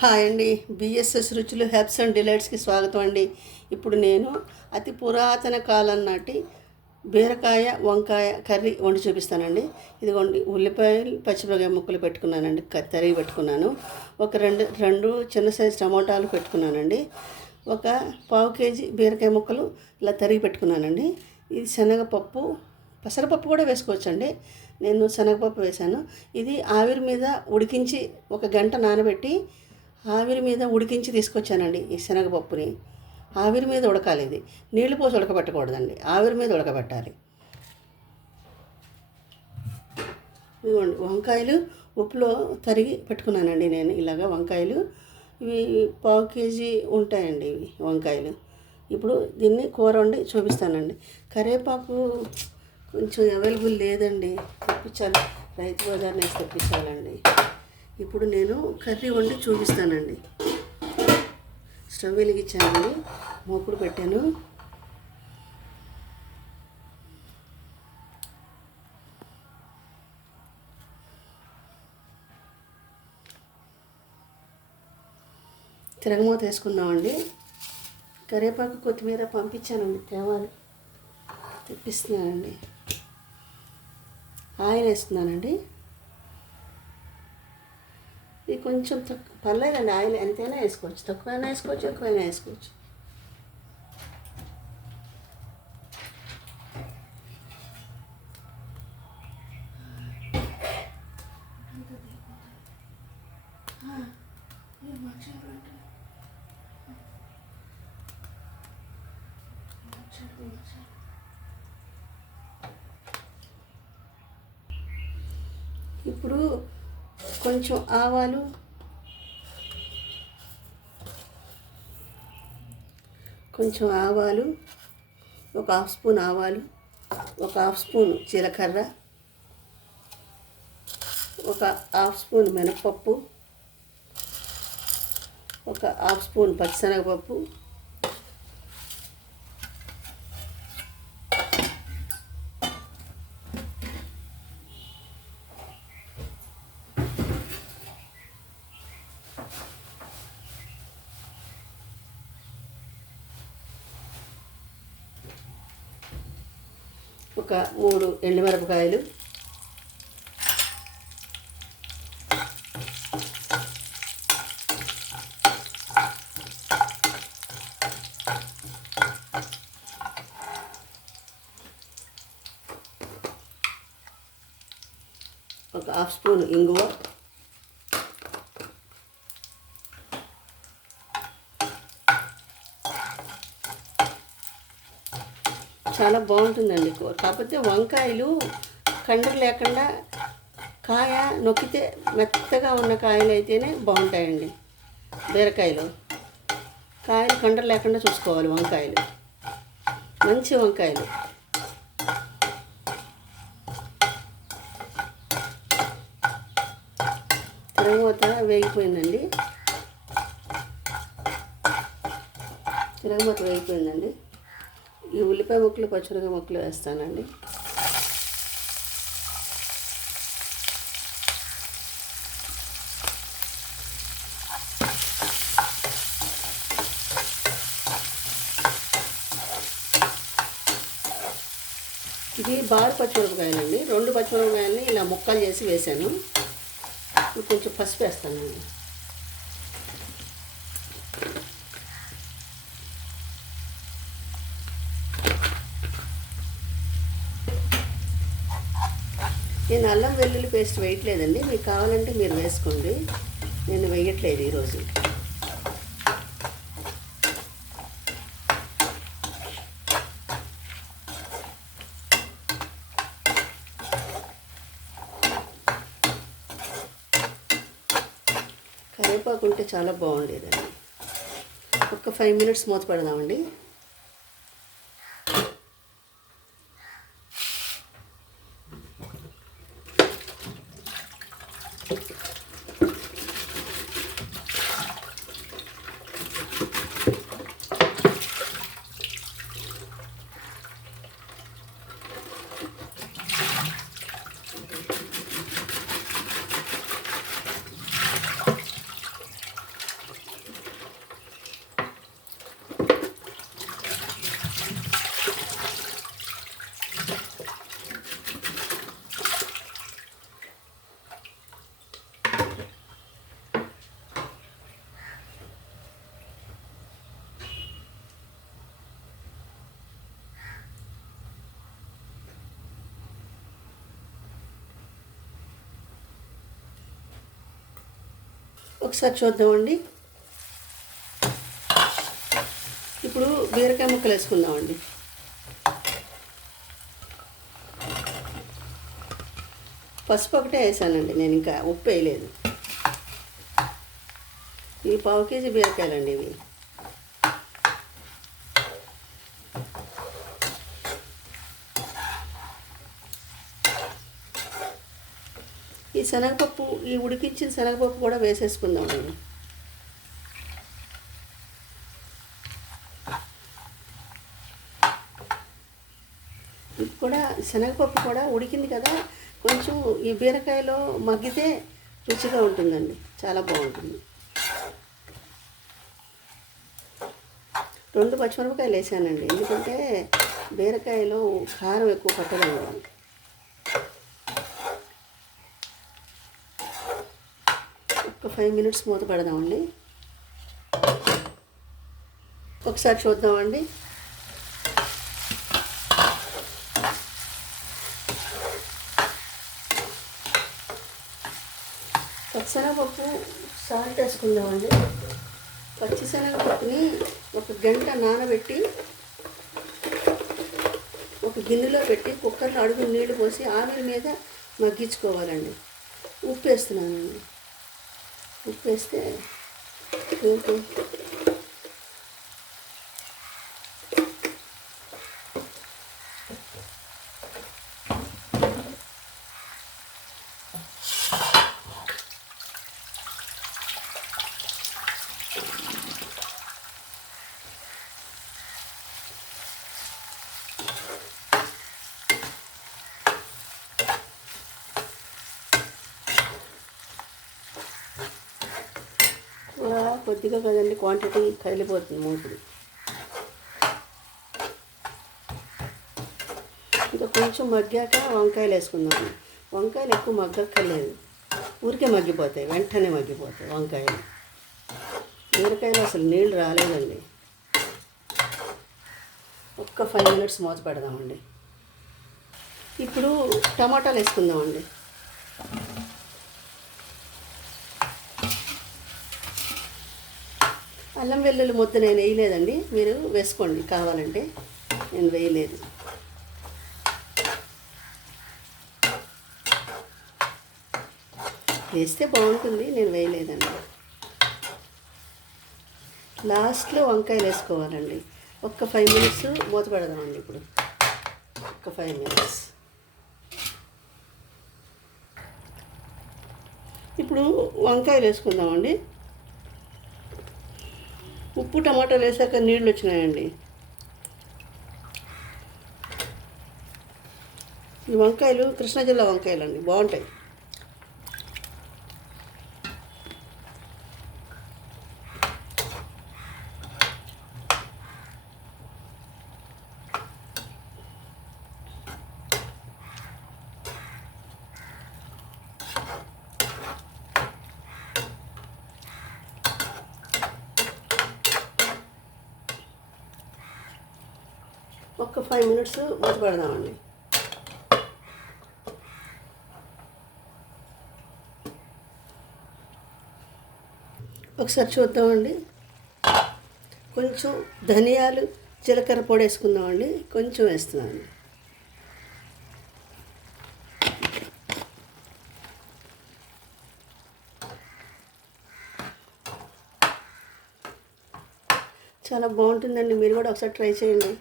Hi అండి. BSS రుచులు herbs and డిలైట్స్కి స్వాగతం అండి. ఇప్పుడు నేను అతి పురాతన కాలం నాటి బీరకాయ వంకాయ కర్రీ వండి చూపిస్తానండి. ఇదిగోండి, ఉల్లిపాయలు పచ్చిమిరపకాయ ముక్కలు పెట్టుకున్నానండి, తరిగి పెట్టుకున్నాను. ఒక రెండు చిన్న సైజు టమోటాలు పెట్టుకున్నానండి. ఒక పావు కేజీ బీరకాయ ముక్కలు ఇలా తరిగి పెట్టుకున్నానండి. ఇది శనగపప్పు, పెసరపప్పు కూడా వేసుకోవచ్చండి. నేను శనగపప్పు వేశాను. ఇది ఆవిరి మీద ఉడికించి ఒక గంట నానబెట్టి ఆవిరి మీద ఉడికించి తీసుకొచ్చానండి. ఈ శనగపప్పుని ఆవిరి మీద ఉడకాలి. ఇది నీళ్లు పోసి ఉడకబెట్టకూడదండి, ఆవిరి మీద ఉడకబెట్టాలి. ఇదిగోండి, వంకాయలు ఉప్పులో తరిగి పెట్టుకున్నానండి. నేను ఇలాగా వంకాయలు ఇవి పావు కేజీ ఉంటాయండి ఇవి వంకాయలు. ఇప్పుడు దీన్ని కూర వండి చూపిస్తానండి. కరివేపాకు కొంచెం అవైలబుల్ లేదండి, తెప్పించాలి. రైతు బజార్ నుంచి తెప్పించాలండి. ఇప్పుడు నేను కర్రీ వండి చూపిస్తానండి. స్టవ్ వెలిగించానండి, మూకుడు పెట్టాను. తిరగమూత వేసుకుందామండి. కరివేపాకు కొత్తిమీర పంపించానండి, తేవాలి, తెప్పిస్తున్నానండి. ఆయిల్ వేస్తున్నానండి. ఇది కొంచెం పర్లేదండి, ఆయిల్ ఎంతైనా వేసుకోవచ్చు, తక్కువైనా వేసుకోవచ్చు, ఎక్కువైనా వేసుకోవచ్చు. ఇప్పుడు కొంచెం ఆవాలు, ఒక హాఫ్ స్పూన్ ఆవాలు, ఒక హాఫ్ స్పూన్ జీలకర్ర, ఒక హాఫ్ స్పూన్ మినపప్పు, ఒక హాఫ్ స్పూన్ పచ్చిశనగపప్పు, ఒక 3 ఎండుమిరపకాయలు, ఒక హాఫ్ స్పూన్ ఇంగువ, చాలా బాగుంటుందండి కూర. కాకపోతే వంకాయలు కండలు లేకుండా, కాయ నొక్కితే మెత్తగా ఉన్న కాయలు అయితేనే బాగుంటాయండి. బీరకాయలు కాయలు కండలు లేకుండా చూసుకోవాలి. వంకాయలు మంచి వంకాయలు. తిరగమూత వేగిపోయిందండి. ఈ ఉల్లిపాయ ముక్కలు, పచ్చిమిరపకాయ ముక్కలు వేస్తానండి. ఇది బారు పచ్చిమిరపకాయలండి. 2 పచ్చిమిరపకాయలని ఇలా ముక్కలు చేసి వేసాను. కొంచెం పసుపు వేస్తానండి. నేను అల్లం వెల్లుల్లి పేస్ట్ వేయట్లేదండి, మీకు కావాలంటే మీరు వేసుకోండి. నేను వేయట్లేదు ఈరోజు. కరివేపాకు ఉంటే చాలా బాగుండేదండి. ఒక 5 మినిట్స్ మూత పెడదామండి. ఒకసారి చూద్దామండి. ఇప్పుడు బీరకాయ ముక్కలు వేసుకుందామండి. పసుపు ఒకటే వేసానండి, నేను ఇంకా ఉప్పు వేయలేదు. ఇవి 1/2 కేజీ బీరకాయలండి ఇవి. ఈ శనగపప్పు, ఈ ఉడికించిన శనగపప్పు కూడా వేసేసుకుందామండి. ఇది కూడా శనగపప్పు కూడా ఉడికింది కదా, కొంచెం ఈ బీరకాయలో మగ్గితే రుచిగా ఉంటుందండి, చాలా బాగుంటుంది. 2 పచ్చిమిరపకాయలు వేసానండి, ఎందుకంటే బీరకాయలో కారం ఎక్కువ పట్టదండి. ఒక 5 మినిట్స్ మూత పెడదామండి. ఒకసారి చూద్దామండి. పచ్చిశనగపప్పు సాల్ట్ వేసుకుందామండి. పచ్చిశనగపప్పుని 1 గంట నానబెట్టి ఒక గిన్నెలో పెట్టి కుక్కర్లో అడుగు నీళ్లు పోసి ఆవిరి మీద మగ్గించుకోవాలండి. ఉప్పు వేస్తున్నానండి. ఉప్పు వేస్తే కొద్దిగా కదండి, క్వాంటిటీ కదిలిపోతుంది మూకుడు. ఇంకా కొంచెం మగ్గాక వంకాయలు వేసుకుందాం. వంకాయలు ఎక్కువ మగ్గక్కర్లేదు, ఊరికే మగ్గిపోతాయి, వెంటనే మగ్గిపోతాయి వంకాయలు. బీరకాయలు అసలు నీళ్ళు రాలేదండి. ఒక్క 5 మినిట్స్ మూత పెడదామండి. ఇప్పుడు టమాటాలు వేసుకుందామండి. అల్లం వెల్లుల్లి ముద్ద నేను వేయలేదండి, మీరు వేసుకోండి కావాలంటే, నేను వేయలేదు. వేస్తే బాగుంటుంది, నేను వేయలేదండి. లాస్ట్లో వంకాయలు వేసుకోవాలండి. ఒక్క 5 మినిట్స్ మూత పెడదామండి. ఇప్పుడు ఒక్క 5 మినిట్స్. ఇప్పుడు వంకాయలు వేసుకుందామండి. ఉప్పు టమాటాలు వేసాక నీళ్ళు వచ్చినాయండి. ఈ వంకాయలు కృష్ణా జిల్లా వంకాయలు అండి, బాగుంటాయి. ఒక్క 5 మినిట్స్ మూత పెడదామండి. ఒకసారి చూద్దామండి. కొంచెం ధనియాలు, జీలకర్ర పొడి వేసుకుందామండి. కొంచెం వేస్తున్నాను. చాలా బాగుంటుందండి, మీరు కూడా ఒకసారి ట్రై చేయండి.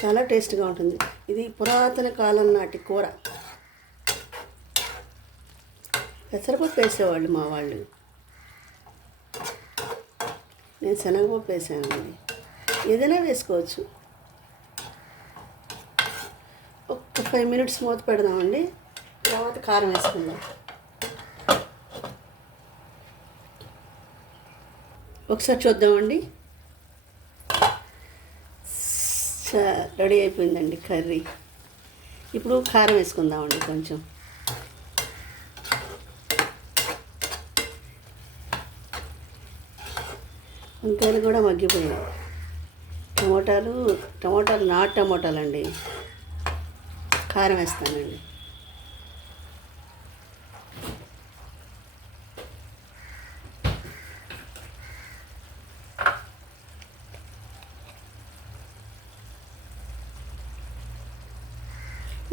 చాలా టేస్ట్గా ఉంటుంది. ఇది పురాతన కాలం నాటి కూర. పెసరపప్పు వేసేవాళ్ళు మా వాళ్ళు, నేను శనగపప్పు వేసానండి. ఏదైనా వేసుకోవచ్చు. ఒక 5 మినిట్స్ మూత పెడదామండి. తర్వాత కారం వేసుకుందాం. ఒకసారి చూద్దామండి. రెడీ అయిపోయిందండి కర్రీ. ఇప్పుడు కారం వేసుకుందామండి. కొంచెం వంకాయలు కూడా మగ్గిపోయాయి. టమోటాలు నాటు టమోటాలు అండి. కారం వేస్తానండి.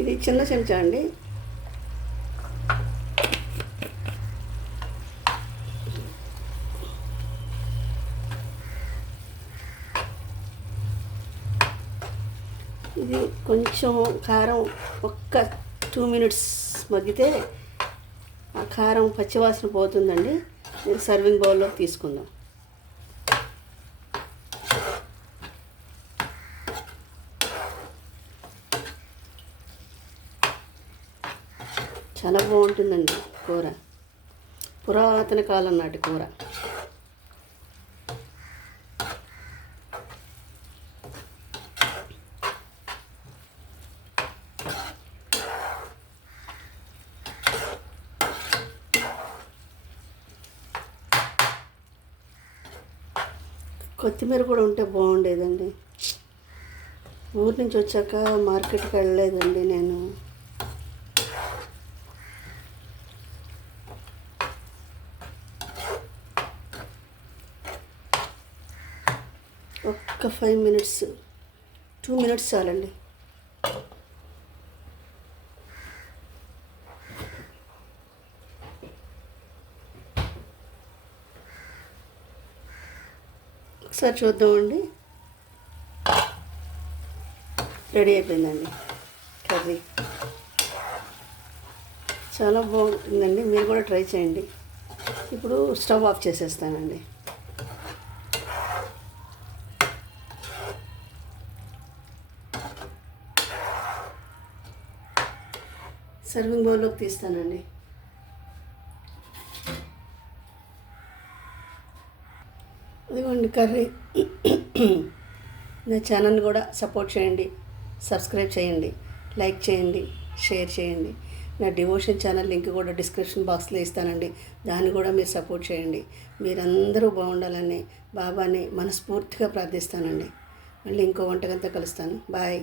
ఇది చిన్న చెంచా అండి. ఇది కొంచెం కారం ఒక్క 2 మినిట్స్ మగ్గితే ఆ కారం పచ్చివాసన పోతుందండి. సర్వింగ్ బౌల్లో తీసుకుందాం. చాలా బాగుంటుందండి కూర. పురాతన కాలం నాటి కూర. కొత్తిమీర కూడా ఉంటే బాగుండేదండి. ఊరి నుంచి వచ్చాక మార్కెట్కి వెళ్ళలేదండి నేను. ఒక్క 5 మినిట్స్ 2 మినిట్స్ చాలండి. ఒకసారి చూద్దామండి. రెడీ అయిపోయిందండి కర్రీ. చాలా బాగుంటుందండి, మీరు కూడా ట్రై చేయండి. ఇప్పుడు స్టవ్ ఆఫ్ చేసేస్తానండి. సర్వింగ్ బౌల్లోకి తీస్తానండి. ఇదిగోండి కర్రీ. నా ఛానల్ కూడా సపోర్ట్ చేయండి, సబ్స్క్రైబ్ చేయండి, లైక్ చేయండి, షేర్ చేయండి. నా డివోషన్ ఛానల్ లింక్ కూడా డిస్క్రిప్షన్ బాక్స్లో ఇస్తానండి. దాన్ని కూడా మీరు సపోర్ట్ చేయండి. మీరందరూ బాగుండాలని బాబాని మనస్ఫూర్తిగా ప్రార్థిస్తానండి. మళ్ళీ ఇంకో వంటకంతో కలుస్తాను. బాయ్.